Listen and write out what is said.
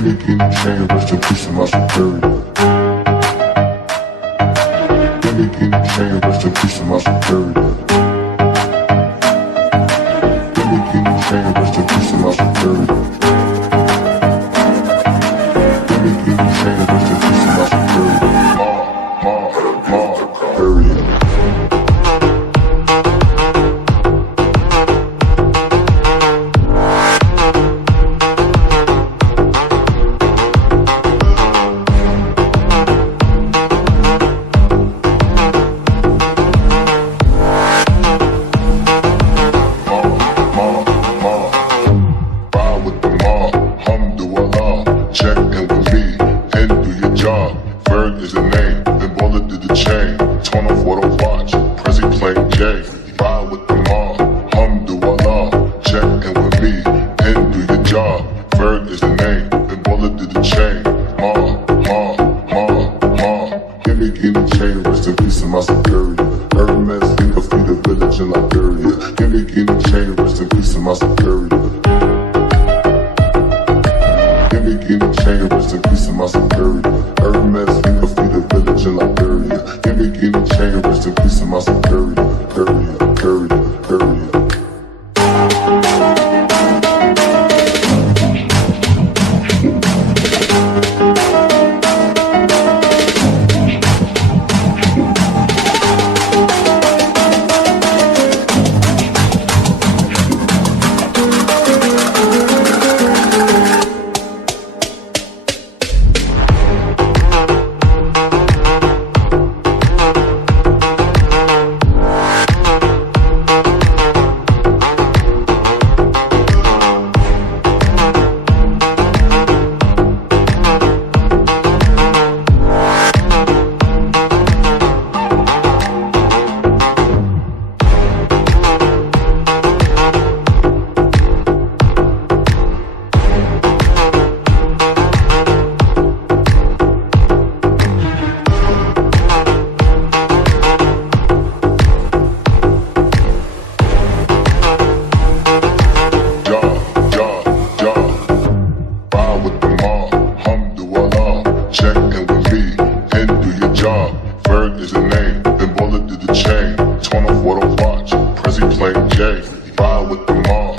Give me guinea chain, rest in peace to my superior. Give me guinea chain, rest in peace to my superior. Give me guinea chain, rest in peace to my superior. Give me guinea chain, rest in peace to my superior. Period. Is the name, then Baller did the chain. Torn off what I watch, Prezi playing J. Ride with the mob, Alhamdulillah. Check in with me, and do your job. Ferg is the name, then Baller did the chain. Give me guinea chain, rest in peace to my superior. Hermes, think of feed a village in Liberia. Give me guinea chain, rest in peace to my superior. Give me guinea chain, rest in peace to my superior. Hermes, think of feed a village in Liberia. Give me guinea chain, rest in peace to my superior. Period. Check in with me, and do your job. Ferg is the name, then Baller did the chain. Torn off what I watch, Prezi playing J. Ride with the mob,